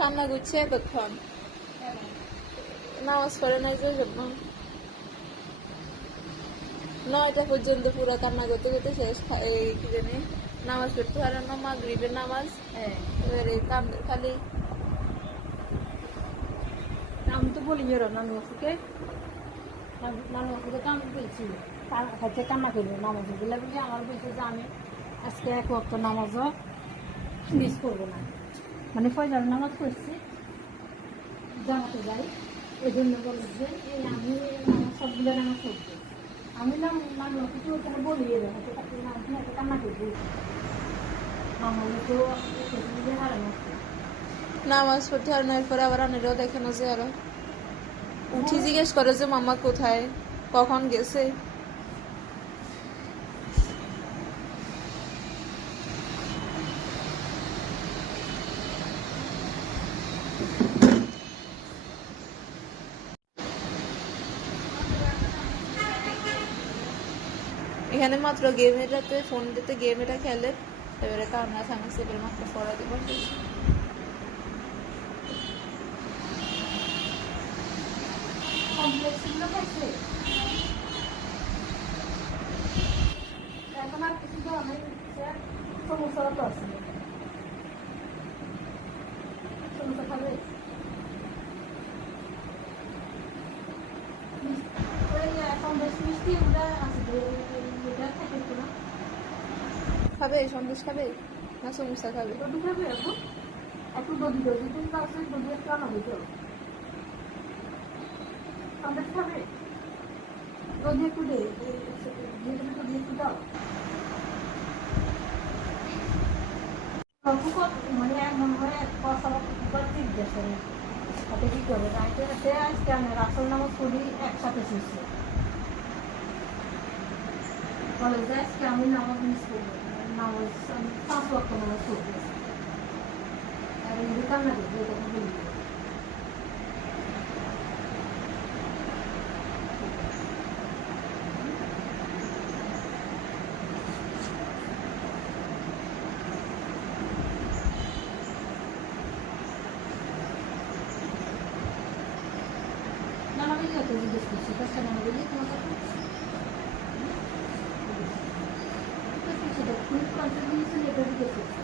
কান্না করছে এতক্ষণ, নামাজ পড়ে নাই যে জন্য 9টা পর্যন্ত পুরো কান্না করতে করতে শেষ। কি জানি নামাজ পড়তে পারে না, মাগরিবের নামাজ। এবারে কান্দে খালি। আমি তো বলি নানু বাপুকে, নানু বাপুকে কাম বলছি হচ্ছে কান্না করবো নামাজ বলে বলে আমার বলছে যে আমি আজকে এক ওয়াক্ত নামাজও মিস করবো না, মানে ফজর নামাজ পড়ছি জামাতে যাই, এই জন্য বলে যে এই আমি নামাজ সবগুলো নামাজ পড়বো। আমি নানু বাপুকে ওখানে বলিয়ে দেবো কান্না করবো, আমার তো হারানো। নামাজ পড়তে আর নয় পরে আবার আনেরাও দেখানো যে আরো উঠি জিজ্ঞেস করে যে মামা কোথায়, কখন গেছে। এখানে মাত্র গেম এটাতে ফোন দিতে গেম এটা খেলে, এবারে কান্না থামছে, এবারে মাত্র পড়া দিব। কমপ্লেক্সগুলো খাইছে এখন আর কিছু দেওয়া নেই, সমস্যাটা তো আছে। সমস্যা খাবে ওই এখন বেশ মিষ্টি ওটা আছে, ওটা থাকে তো না। খাবে সন্দেশ খাবে না সমুসা খাবে? দধি খাবে এখন, একটু দধি দধি কিন্তু আছে, দধি একটু আনাবে তো। সন্দেশ খাবে, দধি একটু দে, দধি একটু দাও। মানে এমন হয় কথা জিজ্ঞাসা তাতে কি করে রাইতে সে আজকে আমি রাসল নামাজ পড়ি একসাথে শিখছি বলে যে আজকে আমি নামাজ মিস করবো, নামাজ আমি 5 ওয়াক্ত নামাজ পড়বো। আর এই কান্না করবো, এটা বলি নানা বলি তো জিজ্ঞেস করছি কাজটা নানা বলি তোমার কাছে সেটা খুব কনসেপ্ট নিয়েছিল, এটা জিজ্ঞেস করছে।